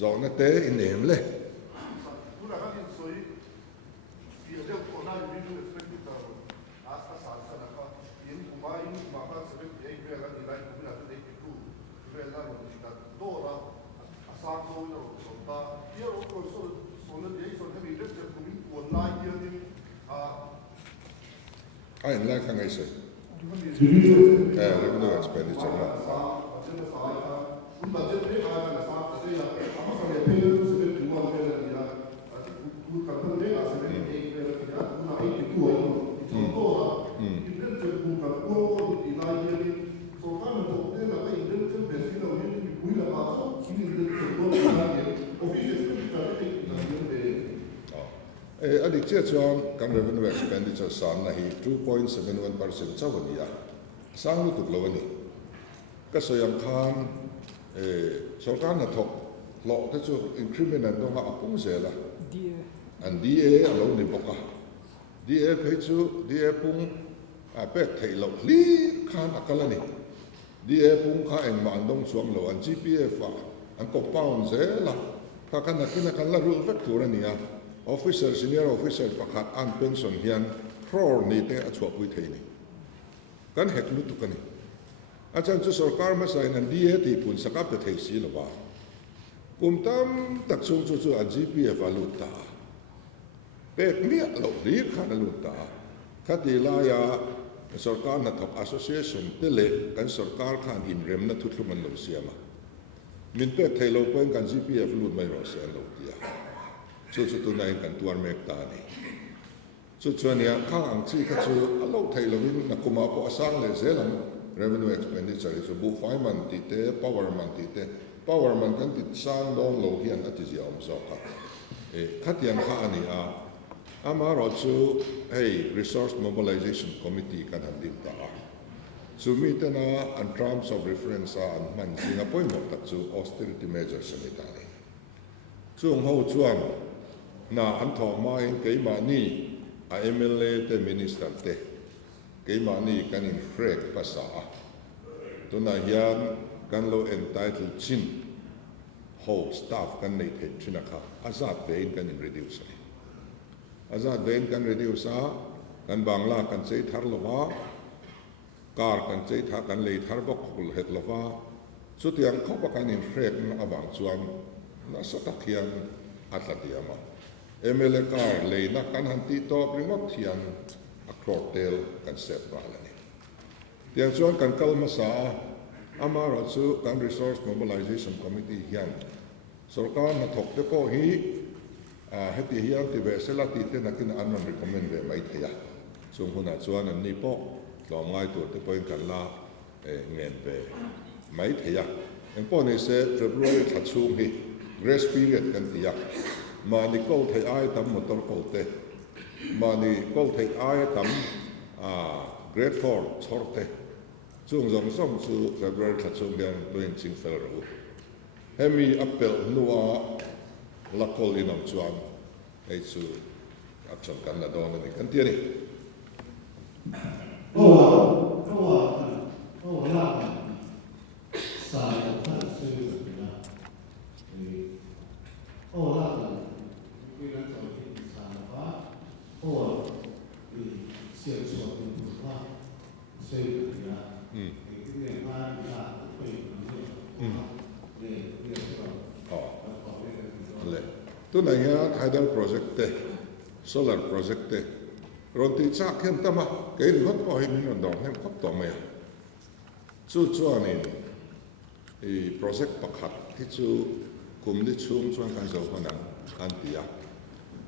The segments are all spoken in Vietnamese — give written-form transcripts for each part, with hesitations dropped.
zona te in em le ai in lai khang ai se revenue expenditure na adik chia chuan kan revenue expenditure san na hi 2.71% chawani ya sang lu tuk lawani ka soyam khan sarkar na thok lo te chu increment an dong a pung zela an DA alo ni boka DA phe chu DA pung a pek thei lo li khan akalani DA pung kha en ma dong chuang lo an GPF an ko pound zela ka kan na kan la ru vek turani ya officer senior officer pakhat an pension hian crore ni te a chhuak pui thei ni kan hek lu tu kani achan chu sarkar ma sai nan DA ti pun sakap te thei si lawa kum tam tak chung chu chu a GPF alu ta pek mi lo ri khan alu ta khati la ya sarkar na thok association te le kan sarkar khan in rem na thutlu man lo siama min pe thei lo pen kan GPF lu mai ro se lo tia chu tu nai kan tuar mek ta ni chu ya khang ang chi kha chu alo thei lovin na kuma po asang le zelam revenue expenditure so bu fai man ti te power man kan ti sang don lo hian ati ji om so kha khatian kha ani a ama ro chu hey resource mobilization committee kan han din ta chu mi ta na an terms of reference an man singapore mo ta chu austerity measures ni ta ni chung ho chuan na an thong mai ke ma ni a MLA te minister te ke ma ni kan in frek pasa to na hian kan lo entitled chin whole staff kan nei the china kha azat vein kan in reduce azat vein kan reduce kan bangla kan chei thar lova kar kan chei tha kan lei thar bok khul het lova chu tiang kho kan in frek na awang chuan na satak hian atlatiama MLA car lei na kan han ti to primot hian a crotel kan set balani tiang chuan kan kalma sa amaro chu kan resource mobilization committee hian sarkar na thok te ko hi heti hian ti ve sela ti te na kin an recommend ve mai thaya chung huna chuan an ni po lo ngai tur te point kan la ngen ve mai thaya en po ne se February thachung hi grace period kan tia mani kol thai ai tam motor kol te mani kol thai ai tam grade 4 chorte chung zong som chu February thachung bian loin ching fel ro hemi appel nuwa la kol inam chuan ei chu achon kan la don ni kan tia ni tu này hydel project te solar project te ron ti chak khen tama ke ni hot po hi min dong hem khop to me chu chuan in i project pakhat hi chu kum ni chung chuan kan zo hanan kan tia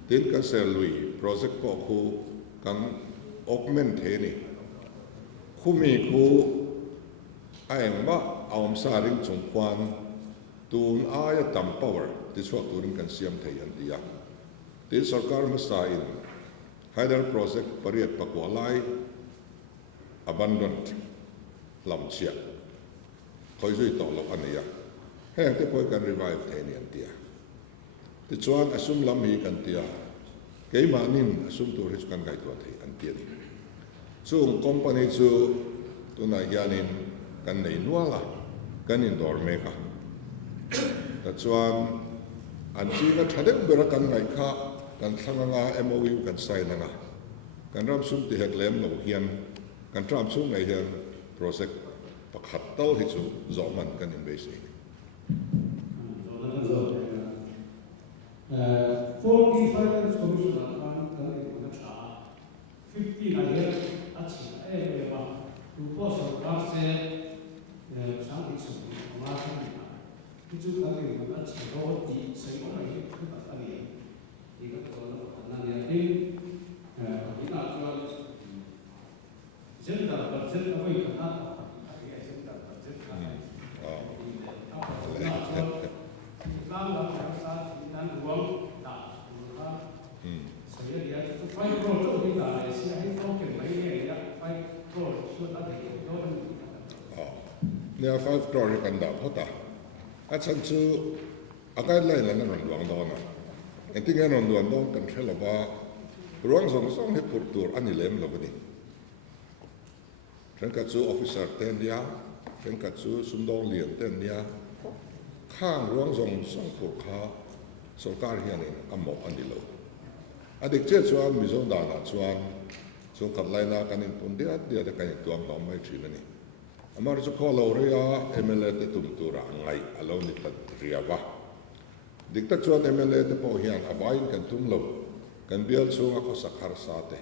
tin kan sel lui project ko khu kan augment the ni khumi khu aeng ba awm sa ring chung kwan tun aya tam power ti chuak turin kan siam thei an tia tin sarkar ma sa in hydel project pariat pakwa lai abandoned lam chia khoi zui to lo ania he te poi kan revive thei ni an tia ti chuan asum lam hi kan tia ke ma nin asum tur hi kan gai to thei an tia ni chung company chu tuna hianin kan nei nuala kan in dor me ka ta chuan an chi na thade bera kan ngai kha kan thanganga MOU kan sai na nga kan ram sum ti hek lem lo hian kan tram sum ngai hian project pakhat tal hi chu zo man kan invest ni 40 finance commission kan kan cha 50 na here achi e ba tu poso ka se sang ti su ma sa ni tu chu ka ni ma achi ro ti sai ma ni ku ta ani ti ka to na na ni ni na chu jen da ba jen da wei ka na a jen da ba jen ka na Islam là phải sao đang uống đã saya dia tu phải pro tu đi đã để xem hay không cái mấy ngày đó phải pro suốt đã thấy đóเนี่ย5 crore kan da phota a chan chu akai lai la na ron duang do na enti ngan ron duang do kan thela ba ruang zong song he pur tur ani lem lo ni ren ka chu officer ten dia ren ka chu sumdong lian ten dia khang ruang zong song pur kha sarkar hian in ammo ani lo adik che chuan mi zo da na chuan chu khat lai na kan in pun dia dia de kan tuam dom mai thina ni amar chu kho lo ria MLA te tum tura ngai alo ni tat riawa dik ta chuan MLA te po hian abain kan tum lo kan bial chunga kho sakhar sa te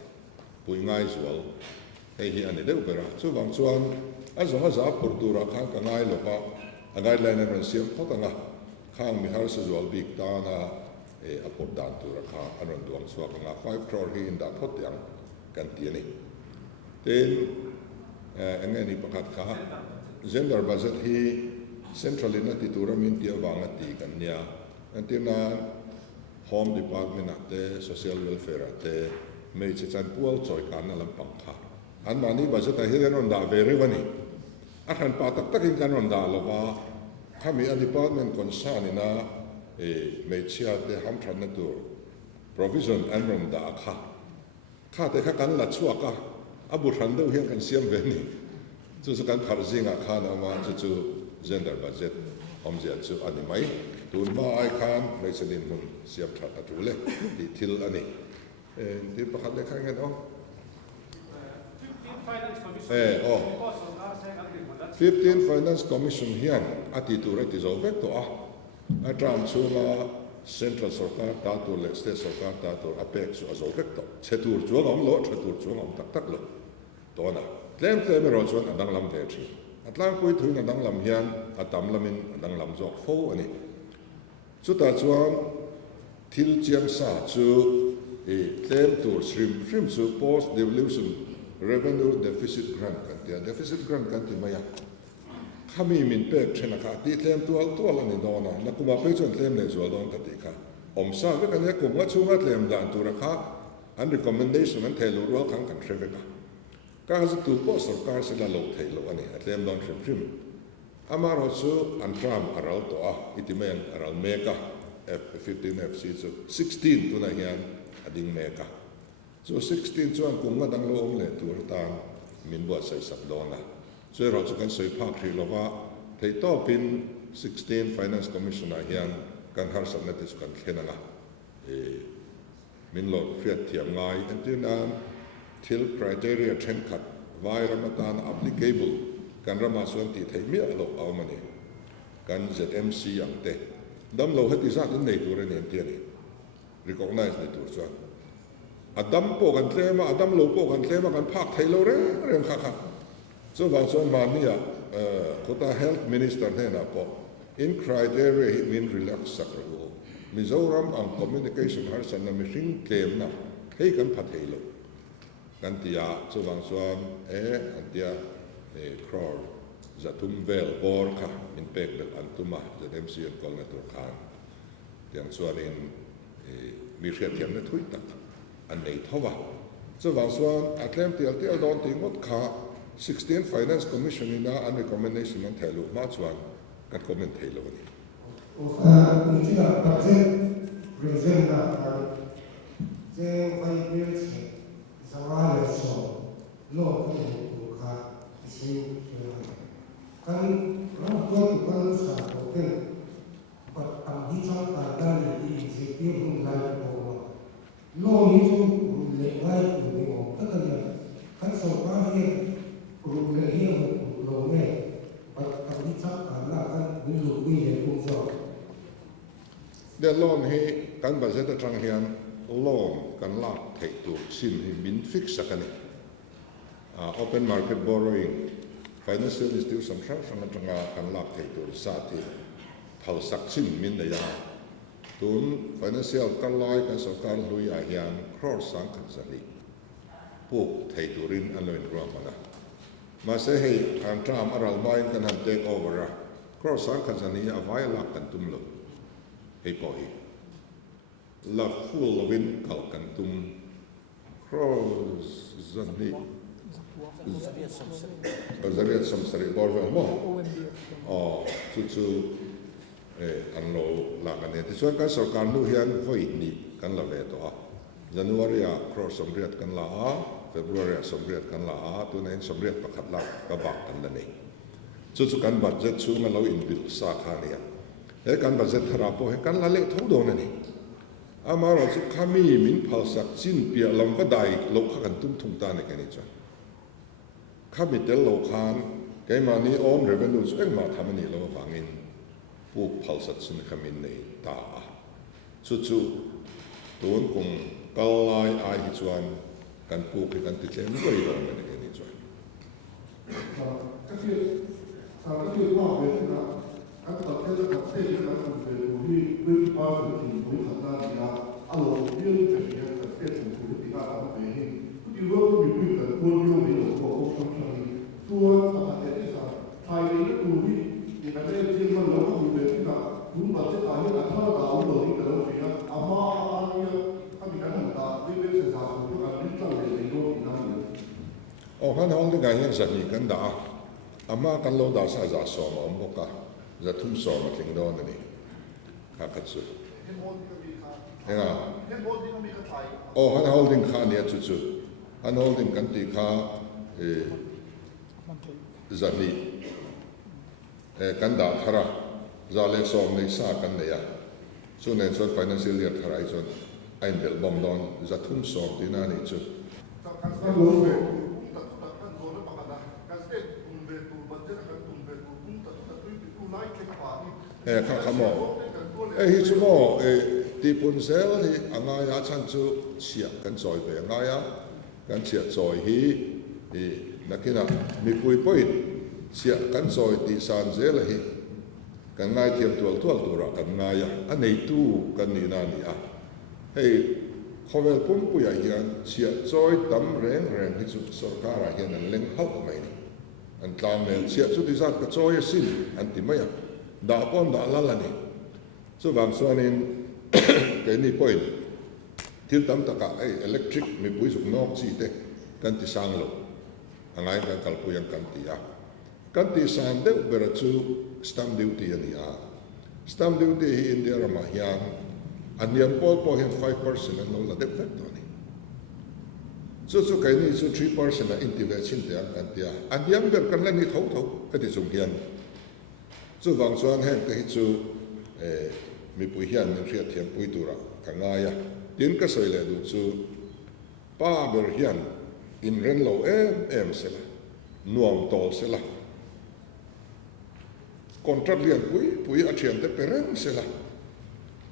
pui ngai zual hei hi ani deuh bera chu wang chuan a zonga za pur tura khang ka ngai lo ka angai lai na ran siam khotanga khang mi har sa zual bik ta na e apor dan tura kha aron duang suwa nga 5 crore hi in da phot yang kan ti ni ten angai ni pakat kha gender budget hi central in ati tura min ti awanga ti kan nia antina home department ate social welfare ate mei che chan pual choi kan na lam pang kha an mani budget a hi ron da ve re wani a khan pa tak takin kan ron da lo ba khami a department concern ina mei chia de ham than na tur provision an ron da kha te kha kan la chua ka abu than do hian kan siam ve ni chu chu kan phar zinga kha na ma chu gender budget om zia chu ani mai tun ma ai khan mei chanin mun siam that atu le ti thil ani ti pakhat le khan ngan o 15 finance commission hian ati tur ti zo vek to a tram chunga central sarkar ta tur le state sarkar ta tur apek chu a zo vek to chetur chuang om lo chetur chuang om tak tak lo to na tlem ro chuan adang lam ve thi atlang pui thuin adang lam hian atam lamin adang lam zok fo ani chu ta chuan thil chiang sa chu tlem tur shrim chu post devolution revenue deficit grant kan tia deficit grant kan ti maya khami min pek thena kha ti tlem tual ani dona na kuma pe chon tlem le zo don ka ti kha om sa ve kan ya kuma chunga tlem dan tu ra kha an recommendation an thelo ro khang kan threve ka has tu po sarkar se la lo thelo ani tlem don threm amaro chu an tram aral to itimen aral meka F15 FC so 16 tu na hian ading meka so 16 chuan kunga dang lo om le tur tan min bo sai sak dona so ro chu kan soi phak thri lova thei to pin 16 finance commissioner hian kan har sam na tis kan khenanga min lo fiat thiam ngai antina thil criteria then khat vai ramatan applicable kan rama suan ti thei mi lo awmani kan ZMC yang te dam lo hati sa tin nei tur ani antiani recognize nei tur chuan Adam po kan tlema Adam lo po kan tlema kan phak thailo reng kha so wang chuan mania kota health minister hena po in criteria min relax sakro Mizoram ang communication har san na machine claim na hei kan phat thailo kan tia so wang chuan antia crore zatum vel bor kha in pek bel antuma ZMC an kol na tur khan tiang chuan in mi hriat thiam na thui tak an nei thowa so wang chuan atlem tial don ti ngot kha 16 finance commission ina an recommendation an thelu ma chuan kan comment thelo ni Uchiga budget present na je vai bill che zawale so lo ko ka isi kan ro ko kan sa ko ken but am hi chang ka da ni tiêu hùng lại của lo lý chú lệ ngay của người ngọc tất cả những các số cá hiện của lệ hiệu của lỗ nghề và các đi chắc cả là các những lục quy để cùng dọn để loan hi kan budget atang hian loan kan lak thei tu sin hi min fix sakani open market borrowing financial institution sang atanga kan lak thei tu sa ti thal sak sin min da ya tun financial kan lai kan so kan hlui a hian crore sang khan sani puk thei turin aloin ro mana ma se hei an tram aral main kan han take over a crore sang khan sani a vai lak kan tum lo hei po hi la full win kal kan tum crore zani zariat samsari borvel mo chu an lo la kan ne chuan kan sarkar nu hian voi ni kan la ve to a january a cross somriat kan la a february a somriat kan la a tu nen somriat pakhat la ka bak kan la nei chu kan budget chu ma lo in bil sa kha ne he kan budget thara po he kan la le tho do na ni ama ro chu khami min phal sak chin pia lam ka dai lo kha kan tum thung ta ne ka ni cha khami tel lo khan ke ma ni on revenue chu ek ma thamani lo wangin puk phal sat sin khamin nei ta chu tun kung kalai ai hi chuan kan puk kan ti tlem goi lo ne ke ni chuan các cái khoa học về là các tập thể là tập thể là tập về của đi với ba phần thì với thật ra thì là ăn uống riêng phải là tập thể của thì là tập về hình cái điều đó mình quy là quân yêu mình ở của ông trong này tua tập thể là thay vì cái của đi thì cái này riêng mà nó không về là đúng là sẽ là như là thao tạo ông rồi thì cái đó thì là ama anh bị cái thằng ta với cái sự giáo dục của cái trong này thì nó thì nó han hong de ga hian zani kan da ama kan lo da sa za so ma boka za thum so ma tling do na ni kha khat su henga han holding kha ni chu han holding kan ti kha zani kan da thara za le som nei sa kan ne ya chu nen so financial year thara chon ain bel bom don za thum so ti na ni chu kha mo hi chu mo ti pun sel hi anga ya chan chu chia kan choi ve anga ya kan chia choi hi nakina mi pui point chia kan choi ti san zel hi kan ngai thiam tual ra kan ngai ya anei tu kan ni na ni a hei khovel pum pu ya hian chia choi tam reng hi chu sarkar a hian an leng hal mai ni an tlam ne chia chu ti zat ka choi sin an ti mai da pon da la la ni chu wang chuan in ke ni point thil tam taka ai electric mi pui suk nok chi te kan ti sang lo angai kan kal pu yang kan ti a kan ti san de bera chu stamp duty ani a stamp duty hi india rama hian an lian pol po hian 5% an lo la de vet to ni chu kai ni chu 3% a inti ve chin te an ti a an yang ber kan la ni tho ka ti chung hian chu wang chuan hen te hi chu mi pui hian min riat thiam pui tura ka nga ya tin ka soi le du chu pa ber hian in ren lo em sela nuam tol sela contract lian pui a thiam te pereng sela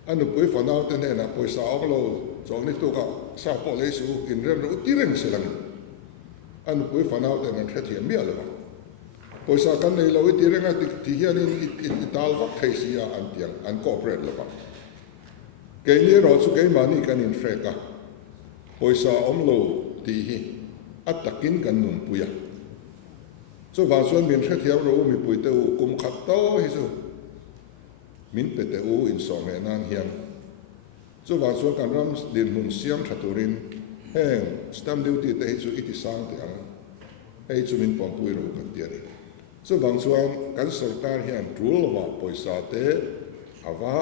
anu pui fanau te ne na poisa ong lo chong ni tu ka sa po le su in ren ro ti reng sela ni anu pui fanau te na thia thiam mi ala poisa kan nei lo ti renga ti hian in tal vak thei sia an tiang an corporate lo ba ke ni ro chu ke mani kan in freka poisa om lo ti hi atakin kan num puya chu wa chuan min thia thiam ro mi pui te u kum khat to hi chu min pe te u in so me nan hian chu wa chuan kan ram din mun siam thaturin heng stamp duty te hi chu iti sang te ang hei chu min pom pui ro kan ti ani chu wang chuan kan sarkar hian rul wa poisa te awa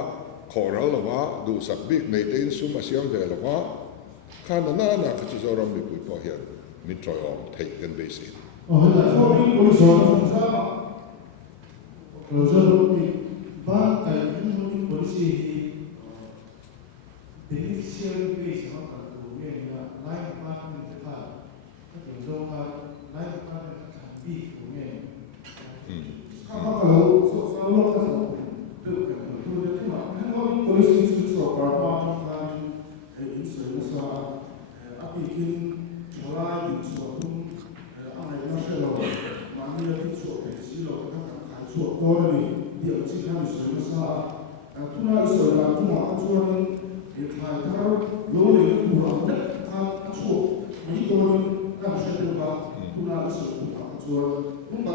khoral wa du sak bik nei te in sum asiam ve lawa khan na ka chu zoram mi pui po hian min troi om thei kan base hiện tại có những đối số không sao rồi giờ thì ba cái những đối gì policy to our plan in Sri Apikin, July, in Sotum, National, Mania, Silo, Kato, Colony, the Otikan Sri Tuna is a Tuma, if I tell, Lowly, who are that, Kato, Nico, Kasha, Tuna is a Tuma, Tuma, Tuma,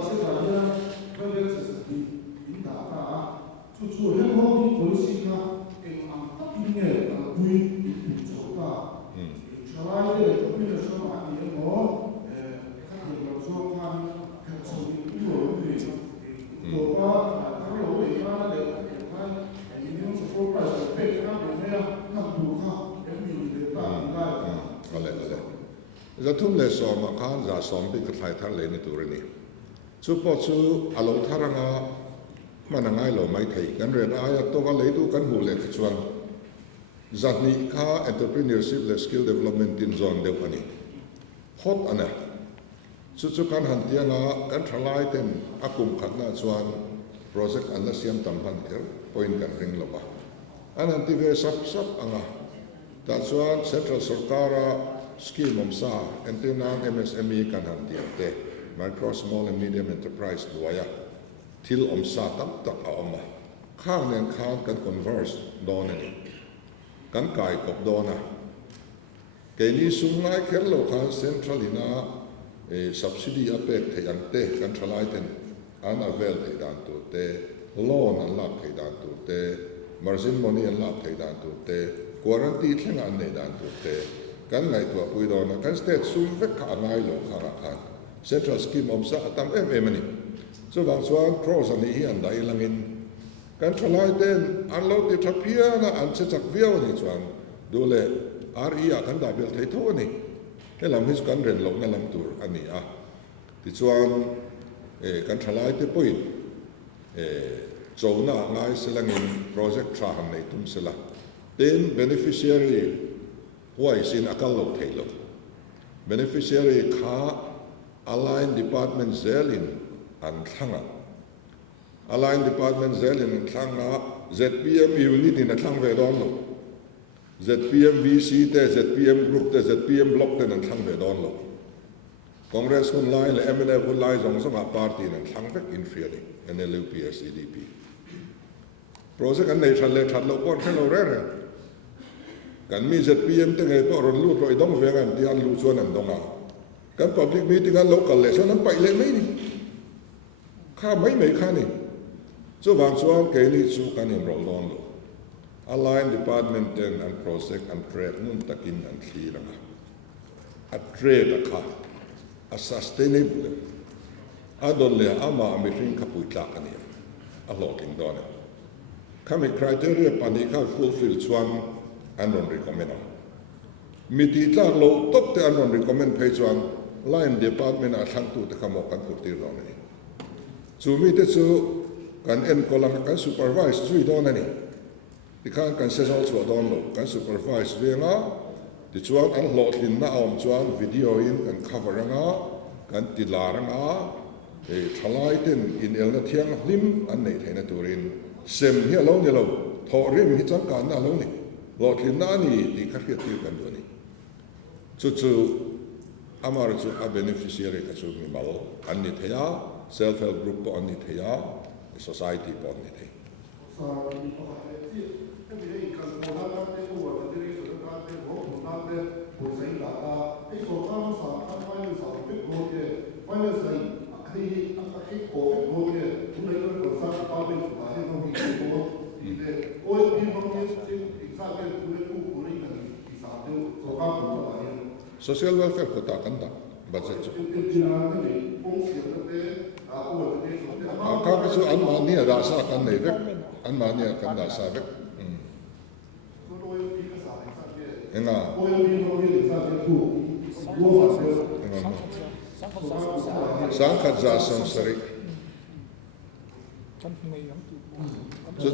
in Data, to help all the policy in a doing in Soka. July, the commission at the more, so can so be doing. Zatum le som kan za som bi ka thai thar le ni turini chu po chu alo tharanga manangai lo mai thei kan ren aya to ka le du kan hu le chuan zatni kha entrepreneurship le skill development in zone deu ani hot ana chu kan han tianga kan thalai ten akum khatna chuan project an la siam tam han ker point kan ring lo ba anan ti ve sap anga ta chuan central sarkara scheme omsa entinang MSME kan han tiate micro small and medium enterprise duaya til omsa tak a oma khang nen khang kan converse donani kan kai kop dona ke ni sungai ker lo khan central ina subsidy apek theyante kan thalai ten an avel thei dan tu te loan an lap thei dan tu te margin money an lap thei dan tu te guarantee thlenga an nei dan tu te kan ngai tu pui dona kan state sum vek kha ngai lo khara khan central scheme omsa atam em ani so wang chuan cross ani hi an dai langin kan thalai ten an lo ti thapia na an che chak viau ni chuan dole RE a kan da bel thei tho ani ke lam his kan ren lo na lam tur ani a ti chuan kan thalai te point chona ngai selangin project tra han nei tum sela ten beneficiary why sin akal lo thailo beneficiary kha align department zelin an thanga align department zelin an thanga ZPM unit in a thang ve don lo ZPM VC te ZPM group te ZPM block te an thang ve don lo Congress hun lai le MNF hun lai zong song a party an thang vek in fiali NLU PSEDP project an nei thal le thal lo kon hello re kan mi ZPM te ngai po ron lu roi dong ve kan ti an lu chuan an donga kan public meeting an local le so nan pai le mai ni kha mai kha ni so wang chuan ke ni chu kan in rol don lo align department and project and trade nun takin an thli ranga a trade kha a sustainable adon le ama mi ring kapui tlak ani a loting don kami criteria pani kha fulfill chuan anon recommend miti tlak lo top te anon recommend phei chuan line department a thang tu te kamo kan purti ron ani chu mi te chu kan en kolang kan supervise chui don ani tikhan kan sesol chu don lo kan supervise venga ti chuan an lo thlin na om chuan video in kan cover anga kan tilaranga thalai ten in elna thiang hlim an nei theina turin sem hi lo ni lo thorim hi chang kan na lo ni lo thlin na ni ti kharkia ti kan do ni chu amar chu a beneficiary ka chu mi mal an ni theya self help group po an ni theya society po an ni thei social welfare ko ta kan da budget chu ka chu an ma ni da sa kan nei vek an ma ni kan da sa vek enga sang khat za sam sari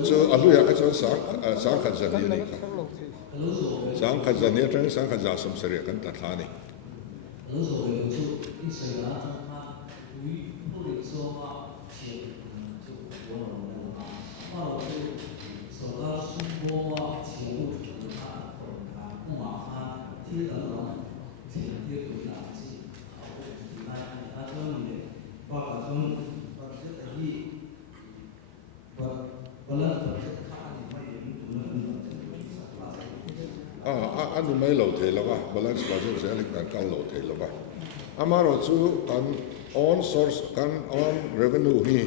chu alu ya ka chu sang khat za ni ka sang khat za ni tang sang khat za sam sari kan ta thani Hãy subscribe cho kênh Ghiền Mì Gõ để không bỏ lỡ 生活化情物主的他不马他听等等，这些对哪些？他说你ว่าเขาว่าจะที่ว่าแล้วจะฆ่าไม่เห็นตัวนั้น อันนี้ไม่โหลดเทแล้วว่า balance budget เสียหลักการโหลดเทแล้วว่าอามาเราจูกัน on source กัน on revenue ฮี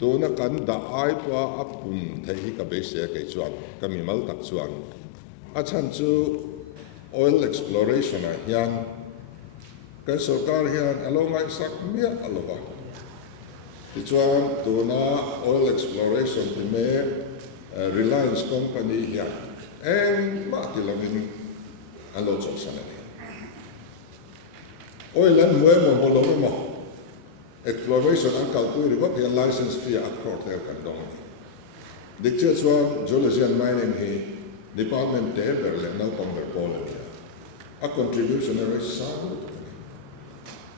ตัวนักกันด่าไอ้ตัวอับปุ่นเที่กับเบสเสียกี่ส่วนก็มีมัลตักส่วนอาจารย์จู oil exploration อ่ะยังก็สุการยังอารมณ์ไม่สักเมียอารมณ์ที่ส่วนตัวน่ะ oil exploration ที่เมื่อ Reliance Company ยังมาที่เราวินอันโลจงสันนี่oil and มวยมันบอลงมั้ง exploration อันเก่าตัวรีว่าเป็น license fee accord เท่ากันดองดิเชื่อส่วน geology and mining ฮี department เทเบอร์เลยนั่งปองเบอร์บอลเลยa contribution อะไรสัก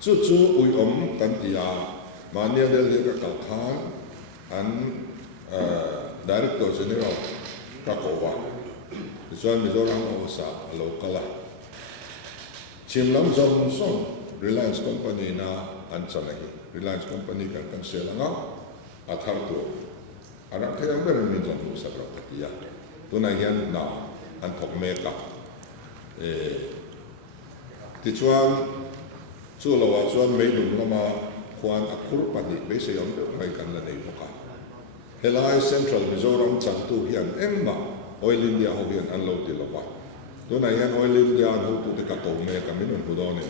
จู่ๆอุยกันที่มาเนี่ยเดี๋ยวเรียกกับข้างอันdirector general ก็กว่าส่วนมิโซรัมอุตสาหโลกละชิมลำจงส่ง Reliance Company นะอันจะไหน Reliance Company กันเสียแล้วนะอัฐารตัวอันนั้นที่ยังไม่ได้มีจงอุตสาหเราที่ยาตัวนั้นยันนะอันถกเมกะที่ส่วนเราว่าส่วนไม่ดุลมาควรอักขระปฏิไม่ใช่ยังไม่กันละในโลกะเฮลัยเซ็นทรัลมิโซรัมจังตัวยันมาoil India เขาเรียนอันโลติลว่าตัวไหนยัน oil India เขาตัวที่กระตุ้นเมฆมินุนพุดอนนี่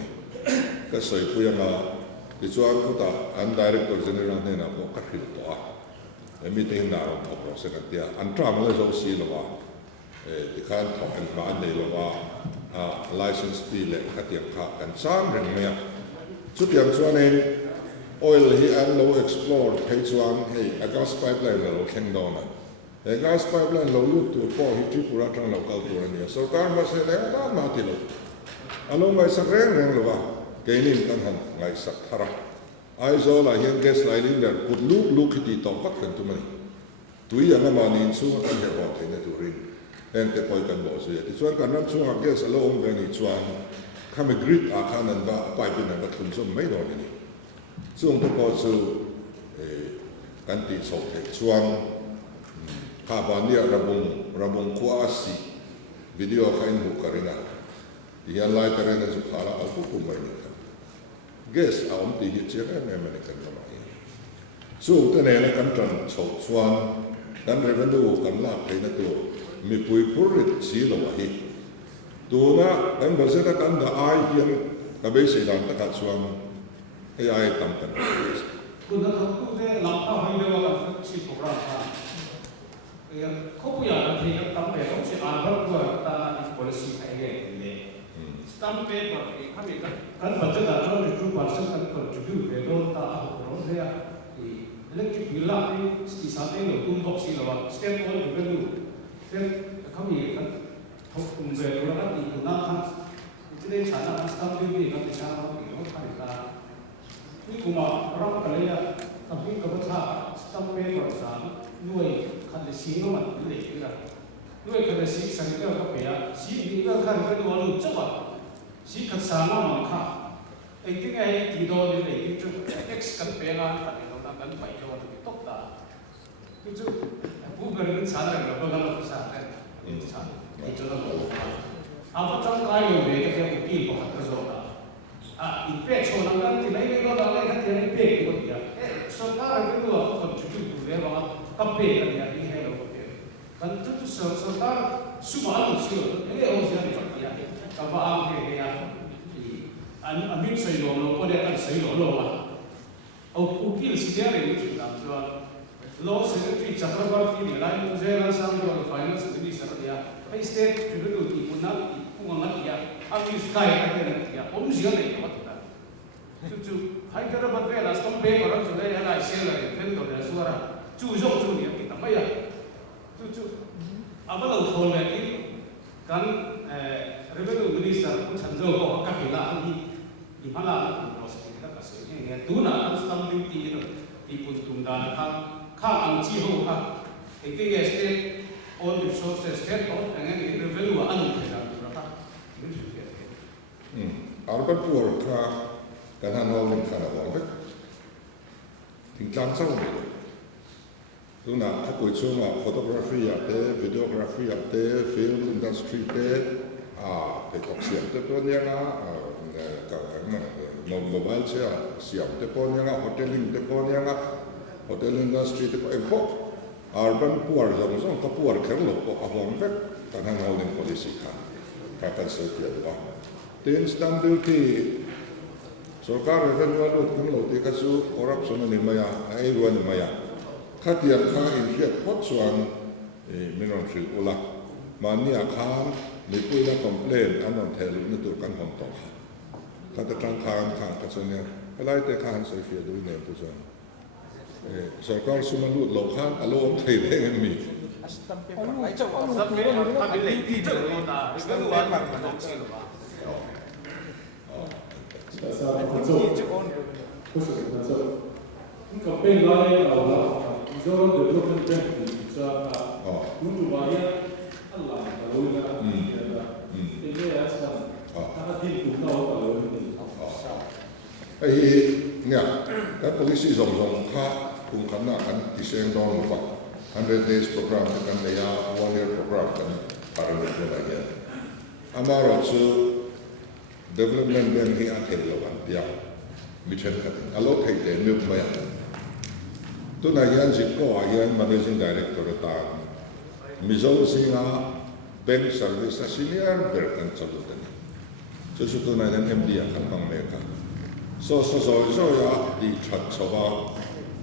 ก็ใส่คุยมาที่ส่วนเขาตาอัน director general เนี่ยนะเขาคัดคิดตัวมีที่น่ารักเขาบอกสักทีอันทรัมป์เลยเขาซีลว่าที่เขาทำอันมาเนี่ยว่า license fee เลยขัดยังขาดกันซ้ำเรื่องเนี้ยสุดอย่างส่วนนี้ oil ที่อันเรา explore ให้ส่วนให้ gas pipeline เราแข่งดอนgas pipeline เราลุกตัวพอที่ที่ปุระทางเราเก่าตัวนี้สุดท้ายมาเสียแล้วด้านมาที่เราอารมณ์ไม่สักแรงหรือว่าเกณฑ์นี้กันหันไงสักทาระไอ้โซล่าเห็น gas line เนี่ยกุดลุกที่ต่อวัดกันตัวมันตัวอย่างนั้นมานี่สู้กันเยอะกว่าที่ในตัวรินเห็นแต่ปล่อยกันบ่อยสุดที่ส่วนการนั้นช่วง gas เราองค์กันนี่ส่วนข้ามกริดอาคารนั้นว่าไปเป็นนั้นก็คุณส้มไม่โดนนี่ช่วงที่พอสู้กันตีโซ่เทส่วนข้าบ้านเนี่ยระบงขวาสีวิดีโอใครหนุกกันนะที่ยันไล่แต่เรื่องสุขาระเอาผู้คุมไว้นี่ครับเกสเอาที่หิตเชื่อแม่ไม่ได้กันทำไมสู้แต่เนี่ยกันจันโฉบส่วนนั้นเรื่องดูกันลากไปนะตัวมีปุยพูริตสีละวะฮีตัวน่ะนั้นภาษากันด่าไอ้ยังกับเบสิลันตะกัดส่วนไอ้ตั้มกันคุณนักพูดเนี่ยหลับตาให้เรียกว่าชีพของเราเขาอยากที่จะทำแบบเขาจะอ่านแบบว่าตาอีกบริษัทไอ้เงี้ยเนี่ยสตัมป์เปเปอร์เขามีกันปัจจุบันเราจะดูว่าสิ่งที่เขาจะดูเป็นโดนตาเราเนี่ยเรื่องที่พิลาที่สิ่งสำคัญเราตุ้มตกสิเราว่าสเต็ปวันดูกันดูเช่นเขามีกันทุกคนจะรู้ว่าที่คุณน้าทำที่ได้ฉันน่ะสตัมป์เปเปอร์เขาจะใช้เขาเป็นคนทำการนี่กูมารับกันเลยอ่ะทำให้กับว่าถ้าสตัมป์เปเปอร์สามด้วยคันเดซิโนมันเลยนะด้วยคันเดซิสังเกตก็เปียสีนี่ก็คันเป็นวันรุ่งจังหวะสีขัดสามมันค่ะไอ้ที่ไงที่โดนเลยที่จุด X กันเปียนะคันนี้เราตั้งกันไปโดนตกตาที่จุดผู้บริหารสารเราก็กำลังสารกันสารที่จุดนั้นเอาพระจังกายอยู่เลยก็ยังกี่พอหัดกระโดดอีกเป๊ะโชว์นั่งกันที่ไหนก็ได้กันที่ไหนเป๊ะก็ได้สุดท้ายก็ตัวคนจุดจุดเรียกว่าkapé kan ya ni hello kapé kan tu serta semua usia ini usia ni ya apa ang ke ya amin sai lo ko de kan sai lo wa au ukil sidiare ni kita lo secretary chakrabarti ni lai mujera sam do finance minister ya pai state tribunal ki punna punga ya amin sky ka ya om sia ni ko ta tu Hyderabad pe la stom pe ko ra chu le ya lai se la pen do ya suara chú dâu chú niệm thì tầm bây giờ chú à bắt đầu thôn về cái cán revenue minister cũng chẳng dâu có các vị lạ thì mà là nó sẽ các cái sự như nghe tú là nó tâm linh thì nó thì cũng tung ra khang khang ăn chi hậu khang thì cái state all resources get out and then the revenue unlimited. Urban poor ka kan han hol kan ha wang ting tlang sa ni tu na ka ko chu ma photography ate videography ate film industry te pe kok siam te pon ya ka no mobile che siam te pon ya hoteling te pon ya hotel industry te ko urban poor jong jong ka poor kher lo ko a hong vek kan han hol policy ka kan se ti ba tin standard ti सरकार revenue lo kum lo ti ka su corruption ni maya ai wan maya khatia kha in hiat hot chuan minon fil ula mania khan ni puila complain anon thel ni tu kan hom to ka ta tang khan khan ka chuan lai te khan se fi du ne tu chuan सरकार सुमलु lo khan alo om thei le mi campaign lain adalah Zone Development Bank di Jakarta. Untuk bayar Allah kalau ini ya sekarang. Karena di Pulau kalau ini. Nya, kan polisi zong kha kum khanna kan tiseng don ba 100 days program kan ya 1 year program kan parliament la ya. Amaro chu development bank hi athel lo kan dia mission khat alo thai te mi ma ya tu na yan ji ko yan managing director ta mizo singa bank service senior berkan chalu tan so tu na yan md kan bang me ka so ya di chat chawa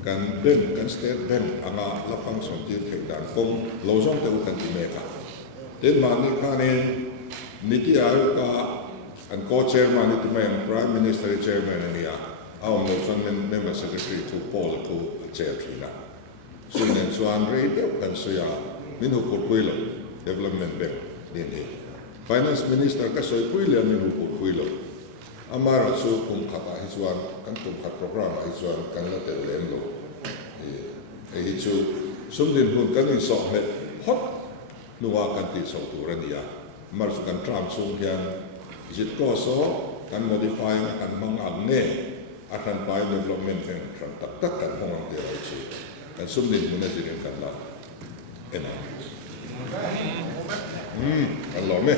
kan ben kan state bank anga la function ti thai dan kom lo jong te kan ti me ka den ma ni khanin niti aayog ka and co-chairman ito may prime minister chairman niya ang motion member secretary to Paul ko chair trina so nen so andre kan so ya minhukot puilo development bank din finance minister ka so puilo minhukot puilo amara so kum khata hiswan kan kum khat program hiswan kan la tel lem lo hichu sumdin hun kan so met hot nuwa kan ti so tu rania marsu kan tram sung hian jit ko so kan modify kan mang agne akan pai development kan tak kan hong de ai chi kan sumdin mun ne kan la ena Allah me